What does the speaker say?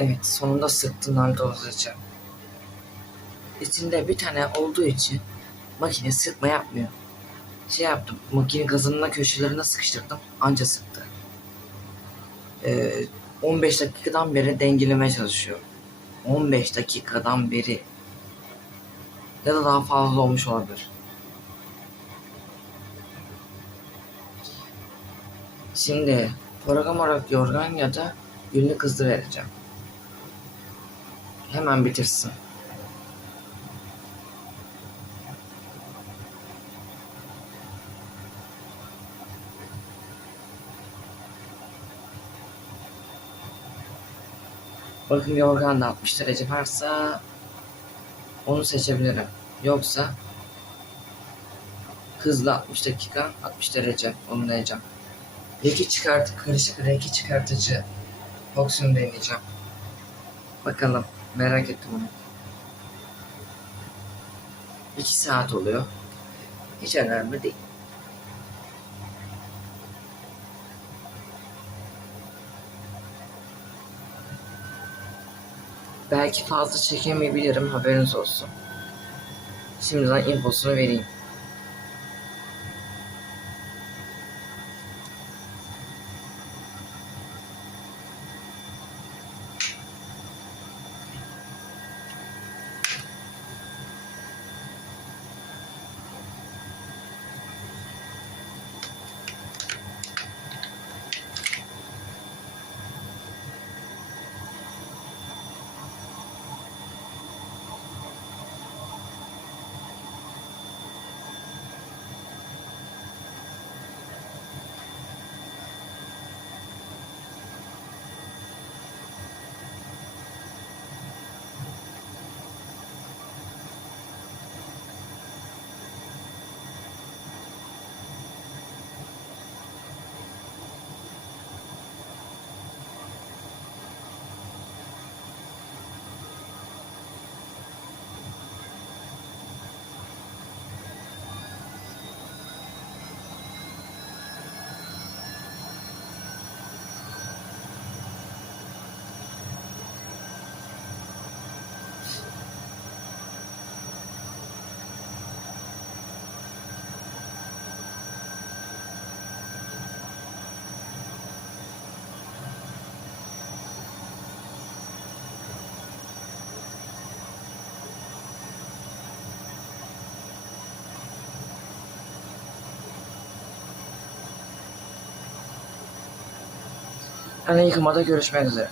Evet sonunda sıktım dozajı. İçinde bir tane olduğu için makine sıkma yapmıyor. Şey yaptım makine gazının köşelerine sıkıştırdım anca sıktı. Ee, 15 dakikadan beri dengelemeye çalışıyor. 15 dakikadan beri. Ya da daha fazla olmuş olabilir. Şimdi program olarak yorgan ya da günlük hızlı vereceğim. Hemen bitirsin. Bakın yorgan da 60 derece varsa onu seçebilirim. Yoksa hızlı 60 dakika 60 derece onu deneyeceğim. Reki çıkart, karışık reki çıkartıcı fonksiyonu deneyeceğim. Bakalım merak ettim onu. 2 saat oluyor. Hiç önemli değil. Belki fazla çekemeyebilirim haberiniz olsun. Şimdiden infosunu vereyim. Ana yıkamada görüşmek üzere.